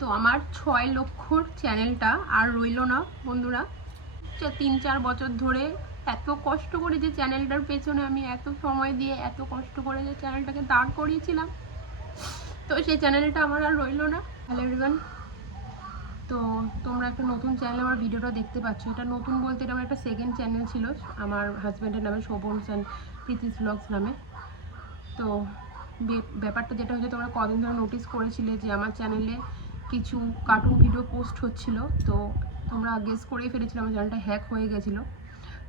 তো আমার ছয় লক্ষর চ্যানেলটা আর রইল না, বন্ধুরা। তিন, চার বছর ধরে এত কষ্ট করে যে চ্যানেলটার পেছনে আমি এত সময় দিয়ে এত কষ্ট করে যে চ্যানেলটাকে দাঁড় করিয়েছিলাম, তো সেই চ্যানেলটা আমার আর রইল না। হ্যালো এভরিওয়ান তো তোমরা একটা নতুন চ্যানেল আমার ভিডিওটা দেখতে পাচ্ছ। এটা নতুন বলতে এটা আমার একটা সেকেন্ড চ্যানেল ছিল, আমার হাজব্যান্ডের নামে শোভন সেন প্রীতিস ব্লগস নামে। তো ব্যাপারটা যেটা হচ্ছে তোমরা কদিন ধরে নোটিস করেছিলে যে আমার চ্যানেলে কিছু কার্টুন ভিডিও পোস্ট হচ্ছিল, তো তোমরা গেস করেই ফেলেছিলে আমার চ্যানেলটা হ্যাক হয়ে গেছিল।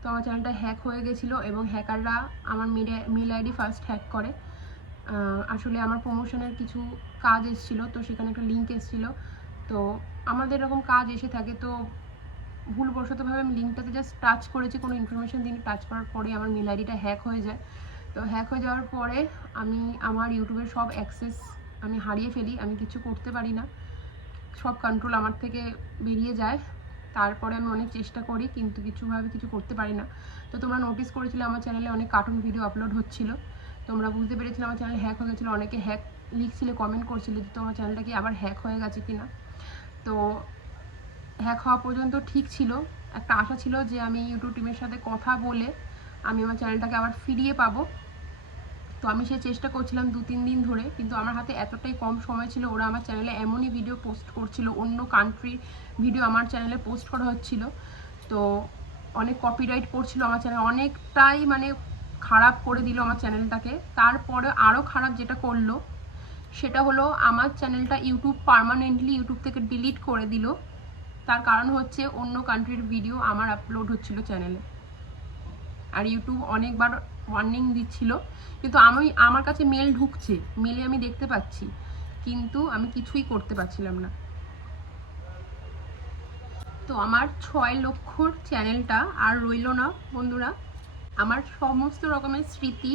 তো আমার চ্যানেলটা হ্যাক হয়ে গেছিল এবং হ্যাকাররা আমার mail mail ID first hack করে। আসলে আমার প্রমোশনের কিছু কাজ এসেছিল, তো সেখানে একটা লিঙ্ক এসেছিল। তো আমাদের এরকম কাজ এসে থাকে, তো ভুলবশতভাবে আমি লিঙ্কটাতে জাস্ট টাচ করেছি, কোনো ইনফরমেশন দিন টাচ করার পরে আমার মেল আইডিটা হ্যাক হয়ে যায়। তো হ্যাক হয়ে যাওয়ার পরে আমি, আমার ইউটিউবের সব অ্যাক্সেস আমি হারিয়ে ফেলি, আমি কিছু করতে পারি না। সব কন্ট্রোল আমার থেকে বেরিয়ে যায়। তারপরে আমি অনেক চেষ্টা করি, কিন্তু কিছুভাবে কিছু করতে পারি না। তো তোমরা নোটিস করেছিলে আমার চ্যানেলে অনেক কার্টুন ভিডিও আপলোড হচ্ছিল। তোমরা বুঝতে পেরেছিলে আমার চ্যানেল হ্যাক হয়ে গেছিল। অনেকে হ্যাক লিখছিলে কমেন্ট করছিলে যে তোমার চ্যানেলটা কি আবার হ্যাক হয়ে গেছে কি না তো হ্যাক হওয়া পর্যন্ত ঠিক ছিল। একটা আশা ছিল যে আমি ইউটিউব টিমের সাথে কথা বলে আমি আমার চ্যানেলটাকে আবার ফিরিয়ে পাবো। তো আমি সে চেষ্টা করছিলাম দু, তিন দিন ধরে, কিন্তু আমার হাতে এতটাই কম সময় ছিল, ওরা আমার চ্যানেলে এমনই ভিডিও পোস্ট করছিল, অন্য কান্ট্রির ভিডিও আমার চ্যানেলে পোস্ট করা হচ্ছিল। তো অনেক কপিরাইট পড়ছিল আমার চ্যানেল অনেকটাই মানে খারাপ করে দিল আমার চ্যানেলটাকে তারপরে আরও খারাপ যেটা করল, সেটা হলো আমার চ্যানেলটা ইউটিউব পার্মানেন্টলি ইউটিউব থেকে ডিলিট করে দিল। তার কারণ হচ্ছে অন্য কান্ট্রির ভিডিও আমার আপলোড হচ্ছিল চ্যানেলে আর ইউটিউব অনেকবার ওয়ার্নিং দিচ্ছিল। কিন্তু আমি, আমার কাছে মেল ঢুকছে। মেলে আমি দেখতে পাচ্ছি। কিন্তু আমি কিছুই করতে পারছিলাম না। তো আমার ছয় লক্ষর চ্যানেলটা আর রইল না, বন্ধুরা। আমার সমস্ত রকমের স্মৃতি,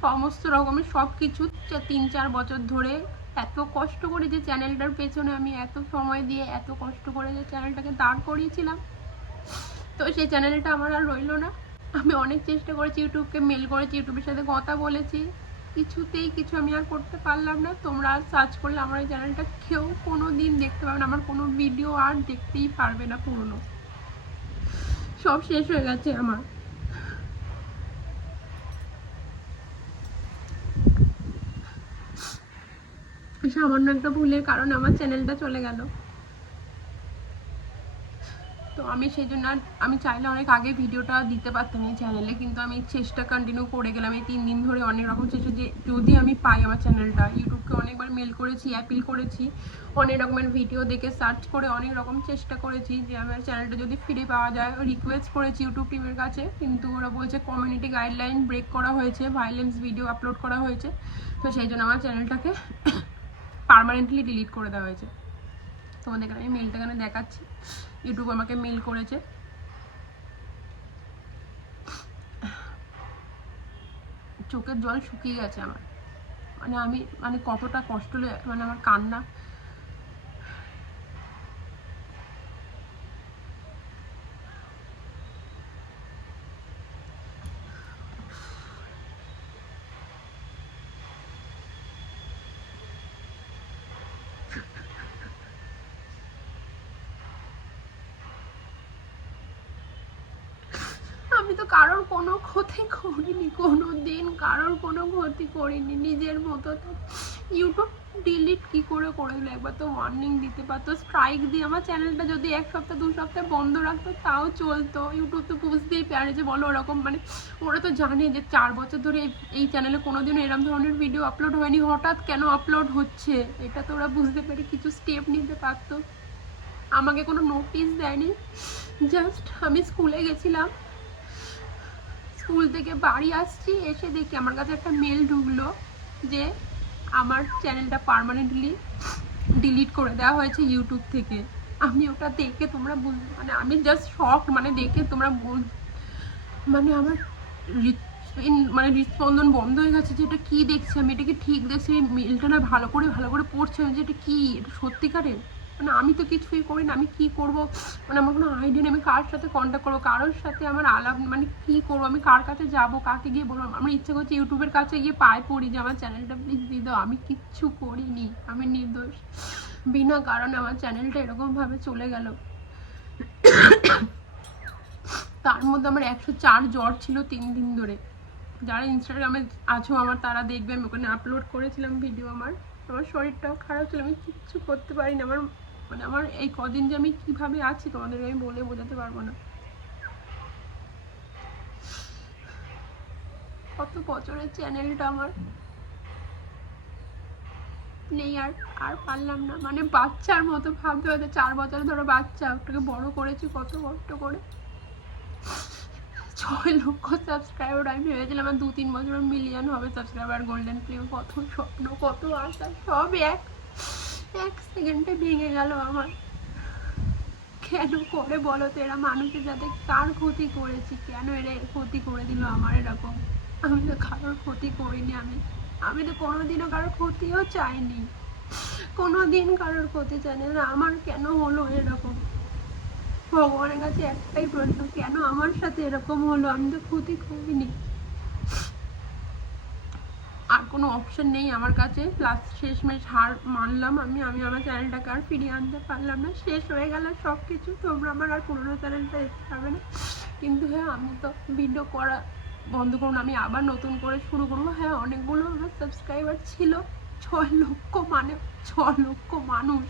সমস্ত রকমের সব কিছু তিন চার বছর ধরে এত কষ্ট করে যে চ্যানেলটার পেছনে আমি এত সময় দিয়ে এত কষ্ট করে যে চ্যানেলটাকে দাঁড় করিয়েছিলাম। তো সেই চ্যানেলটা আমার আর রইল না। আমি অনেক চেষ্টা করেছি ইউটিউবকে মেল করেছি, ইউটিউবের সাথে কথা বলেছি। কিছুতেই কিছু আমি আর করতে পারলাম না। তোমরা আর সার্চ করলে আমার এই চ্যানেলটা কেউ কোনো দিন দেখতে পাবে না। আমার কোনো ভিডিও আর দেখতেই পারবে না পুরনো। সব শেষ হয়ে গেছে আমার। সামান্য একটা ভুলের কারণে আমার চ্যানেলটা চলে গেল। তো আমি সেই জন্য আমি চাইলে অনেক আগে ভিডিওটা দিতে পারতাম এই চ্যানেলে কিন্তু আমি চেষ্টা কন্টিনিউ করে গেলাম। এই তিন দিন ধরে অনেক রকম চেষ্টা যে যদি আমি পাই আমার চ্যানেলটা ইউটিউবকে অনেকবার মেল করেছি অ্যাপিল করেছি, অনেক রকমের ভিডিও দেখে সার্চ করে অনেক রকম চেষ্টা করেছি যে আমার চ্যানেলটা যদি ফিরে পাওয়া যায়। রিকোয়েস্ট করেছি ইউটিউব টিমের কাছে, কিন্তু ওরা বলছে কমিউনিটি গাইডলাইন ব্রেক করা হয়েছে ভাইলেন্স ভিডিও আপলোড করা হয়েছে। তো সেই জন্য আমার চ্যানেলটাকে পার্মানেন্টলি ডিলিট করে দেওয়া হয়েছে। তোমাদের এখানে আমি মেলটা এখানে দেখাচ্ছি। ইউটিউব আমাকে মেল করেছে। চোখের জল শুকিয়ে গেছে আমার। মানে আমি মানে কতটা কষ্ট মানে আমার কান্না। আমি তো কারোর কোনো ক্ষতি করিনি কোনো দিন কারোর কোনো ক্ষতি করিনি। নিজের মতো তো ইউটিউব ডিলিট কি করে করে দিল? একবার তো ওয়ার্নিং দিতে পারতো। স্ট্রাইক দিয়ে আমার চ্যানেলটা যদি এক সপ্তাহ, দু সপ্তাহ বন্ধ রাখতো, তাও চলতো। ইউটিউব তো বুঝতেই পারে যে বলো ওরকম মানে ওরা তো জানে যে চার বছর ধরে এই- চ্যানেলে কোনোদিনও এরকম ধরনের ভিডিও আপলোড হয়নি। হঠাৎ কেন আপলোড হচ্ছে? এটা তো ওরা বুঝতে পেরে কিছু স্টেপ নিতে পারতো। আমাকে কোনো নোটিশ দেয়নি। জাস্ট আমি স্কুলে গেছিলাম। স্কুল থেকে বাড়ি আসছি, এসে দেখি আমার কাছে একটা মেল ঢুকলো যে আমার চ্যানেলটা পার্মানেন্টলি ডিলিট করে দেওয়া হয়েছে ইউটিউব থেকে। আমি ওটা দেখে তোমরা মানে আমি জাস্ট শখ মানে দেখে তোমরা মানে আমার মানে হৃদস্পন্দন বন্ধ হয়ে গেছে যে এটা কী দেখছি? আমি এটা কি ঠিক দেখছি? এই মেলটা না ভালো করে ভালো করে পড়ছে। আমি যে এটা কী? এটা সত্যিকারের? মানে আমি তো কিছুই করি না, আমি কি করব? মানে আমার কোনো আইডিয়া নেই, আমি কার সাথে কন্ট্যাক্ট করব? কারোর সাথে আমার আলাপ মানে কি করব? আমি কার কাছে যাব? কাকে গিয়ে বলব? আমার ইচ্ছে করছে ইউটিউবের কাছে গিয়ে পায়ে পড়ি যে, আমার চ্যানেলটা প্লিজ দিয়ে দাও। আমি কিচ্ছু করিনি, আমি নির্দোষ। বিনা কারণে আমার চ্যানেলটা এরকমভাবে চলে গেল। তার মধ্যে আমার একশো চার জ্বর ছিল তিন দিন ধরে। যারা ইনস্টাগ্রামে আছো আমার, তারা দেখবে, আমি ওখানে আপলোড করেছিলাম ভিডিও আমার। আমার শরীরটাও খারাপ ছিল, আমি কিচ্ছু করতে পারি না আমার মানে আমার এই কদিন যে আমি কীভাবে আছি তোমাদেরকে আমি বলে বোঝাতে পারব না। কত বছরের চ্যানেলটা আমার। নেই আর আর পারলাম না। মানে বাচ্চার মতো ভাবতে হয়তো চার বছর ধরো বাচ্চা, ওটাকে বড় করেছি কত কষ্ট করে। ছয় লক্ষ সাবস্ক্রাইবার আমি ভেবেছিলাম আমার দু তিন বছর মিলিয়ন হবে সাবস্ক্রাইবার গোল্ডেন প্লেম কত স্বপ্ন, কত আশা সব এক। এক সেকেন্ডে ভেঙে গেল আমার। কেন করে বলো তো এরা মানুষের যাতে কার ক্ষতি করেছি? কেন এরা ক্ষতি করে দিল আমার এরকম? আমি তো কারোর ক্ষতি করিনি আমি। আমি তো কোনোদিনও কারোর ক্ষতিও চাইনি। কোনোদিন কারোর ক্ষতি চাইনি। না, আমার কেন হলো এরকম? ভগবানের কাছে একটাই প্রশ্ন, কেন আমার সাথে এরকম হলো? আমি তো ক্ষতি করিনি। কোনো অপশন নেই আমার কাছে। লাস্ট শেষমেশ হার মানলাম আমি আমি আমার চ্যানেলটাকে আর ফিরিয়ে আনতে পারলাম না। শেষ হয়ে গেল সব কিছু তোমরা আমার আর পুরোনো চ্যানেলটা দেখতে পাবে না। কিন্তু হ্যাঁ আমি তো ভিডিও করা বন্ধ করুন আমি আবার নতুন করে শুরু করব। হ্যাঁ অনেকগুলো আমার সাবস্ক্রাইবার ছিল, ছয় লক্ষ মানে ছ লক্ষ মানুষ।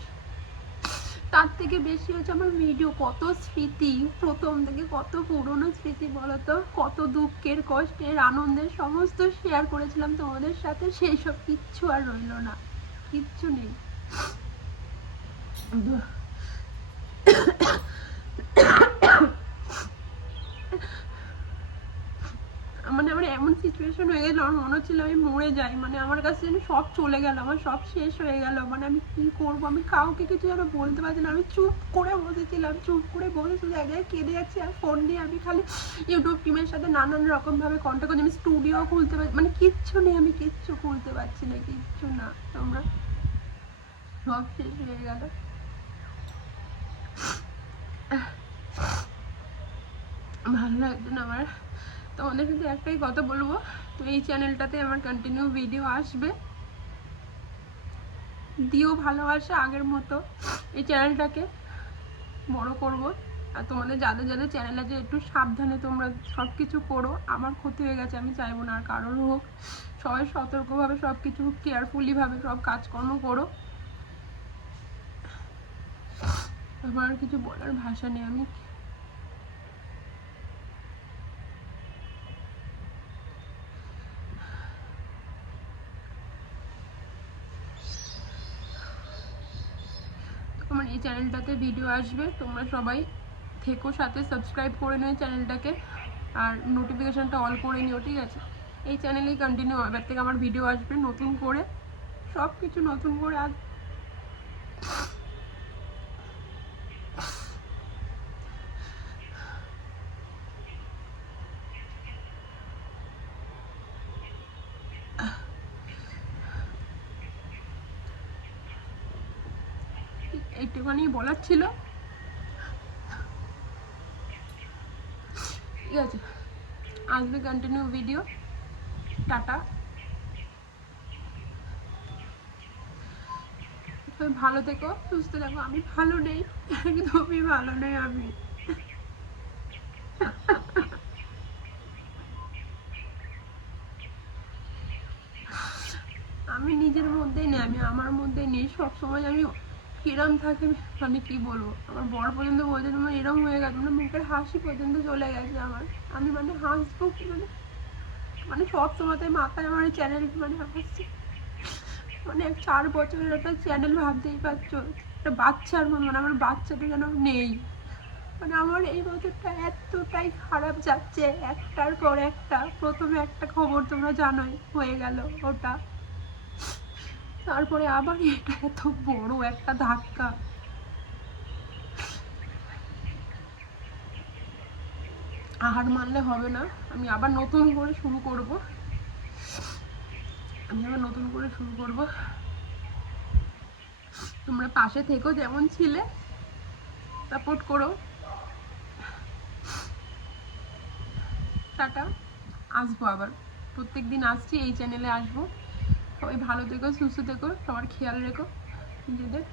তার থেকে বেশি হচ্ছে আমার ভিডিও কত স্মৃতি, প্রথম থেকে কত পুরনো স্মৃতি বলতো? কত দুঃখের, কষ্টের, আনন্দের, সমস্ত শেয়ার করেছিলাম তোমাদের সাথে, সেই সব কিচ্ছু আর রইল না, কিচ্ছু নেই মানে আমার এমন সিচুয়েশন হয়ে গেল, আমার মনে হচ্ছিল আমি মরে যাই। মানে আমার কাছে যেন সব চলে গেল, আমার সব শেষ হয়ে গেল। মানে আমি কি করব? আমি কাউকে কিছু যেন বলতে পারছি না। আমি চুপ করে বসেছিলাম, চুপ করে বসে শুধু এক জায়গায় কেঁদে যাচ্ছি আর ফোন নিয়ে আমি খালি ইউটিউব টিমের সাথে নানান রকম ভাবে কন্ট্যাক্ট করছি। আমি স্টুডিও খুলতে পারছি মানে কিচ্ছু নেই, আমি কিচ্ছু খুলতে পারছি না, কিচ্ছু না। তোমরা সব শেষ হয়ে গেল। ভালো লাগছে না আমার। তোমাদের কিন্তু একটাই কথা বলব, তো এই চ্যানেলটাতে আমার কন্টিনিউ ভিডিও আসবে। দিও ভালোবাসা আগের মতো এই চ্যানেলটাকে বড় করব। আর তোমাদের যাদের যাদের চ্যানেল আছে, একটু সাবধানে তোমরা সব কিছু করো। আমার ক্ষতি হয়ে গেছে, আমি চাইব না আর কারোর হোক। সবাই সতর্কভাবে সব কিছু কেয়ারফুলিভাবে সব কাজকর্ম করো। আমার কিছু বলার ভাষা নেই, আমি আমার এই চ্যানেলটাতে ভিডিও আসবে, তোমরা সবাই থেকো সাথে সাবস্ক্রাইব করে নিও চ্যানেলটাকে, আর নোটিফিকেশানটা অল করে নিও, ঠিক আছে? এই চ্যানেলেই কন্টিনিউ এবার থেকে আমার ভিডিও আসবে নতুন করে সব কিছু নতুন করে আজ একটুখানি বলার ছিল। ঠিক আছে। আসবে কন্টিনিউ ভিডিও টাটা। সবাই ভালো থেকো, সুস্থ থাকো। আমি ভালো নেই। একদমই ভালো নেই আমি। আমি নিজের মধ্যেই নেই, আমি আমার মধ্যেই নেই। সবসময় আমি কিরম থাকে মানে কি বলব? আমার বর পর্যন্ত বলছে, তোমার এরম হয়ে গেছে মানে মুখের হাসি পর্যন্ত চলে গেছে আমার। আমি মানে হাসবো কি মানে? মানে সব সময়তে মাথায় আমার চ্যানেল মানে হাসছে। মানে চার বছরের একটা চ্যানেল ভাবতেই পারছ, একটা বাচ্চার মতো মানে আমার বাচ্চাটা যেন নেই। মানে আমার এই বছরটা এতটাই খারাপ যাচ্ছে, একটার পর একটা, প্রথমে একটা খবর তোমরা জানোই, হয়ে গেল ওটা। তারপরে আবার এটা এত বড় একটা ধাক্কা। আহার মানলে হবে না। আমি আবার নতুন করে শুরু করব। আমি আবার নতুন করে শুরু করব। তোমরা পাশে থেকো, যেমন ছিলে সাপোর্ট করো। টাটা। আসব আবার। প্রত্যেক দিন আসছি, এই চ্যানেলে আসব। সবাই ভালো থেকো সুস্থ থেকো সবার খেয়াল রেখো। নিজেদের